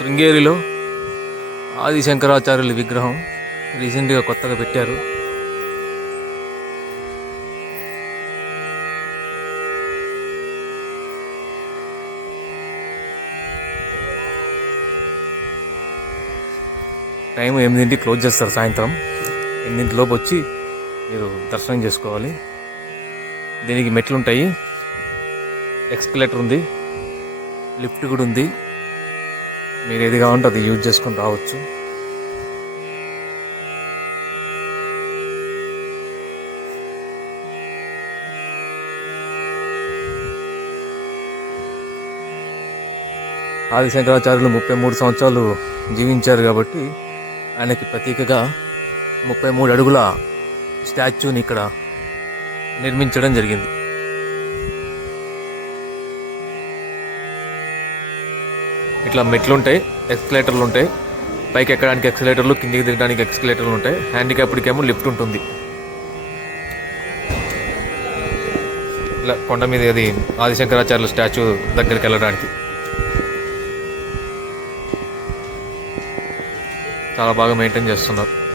శృంగేరిలో ఆది శంకరాచార్యుల విగ్రహం రీసెంట్గా కొత్తగా పెట్టారు. టైం 8 క్లోజ్ చేస్తారు. సాయంత్రం 8 లోపు వచ్చి మీరు దర్శనం చేసుకోవాలి. దీనికి మెట్లు ఉంటాయి, ఎక్స్కలేటర్ ఉంది, లిఫ్ట్ కూడా ఉంది. మీరు ఏది కావాలంటే అది యూజ్ చేసుకొని రావచ్చు. ఆది శంకరాచార్యులు 33 సంవత్సరాలు జీవించారు కాబట్టి ఆయనకి ప్రతీకగా 33 అడుగుల స్టాచ్యూని ఇక్కడ నిర్మించడం జరిగింది. ఇట్లా మెట్లు ఉంటాయి, ఎక్స్కలేటర్లు ఉంటాయి. పైకి ఎక్కడానికి ఎక్స్కలేటర్లు, కిందికి దిగడానికి ఎక్స్కలేటర్లు ఉంటాయి. హ్యాండిక్యాప్డ్కేమో లిఫ్ట్ ఉంటుంది. ఇలా కొండ మీద అది ఆదిశంకరాచార్యుల స్టాచ్యూ దగ్గరికి వెళ్ళడానికి చాలా బాగా మెయింటైన్ చేస్తున్నారు.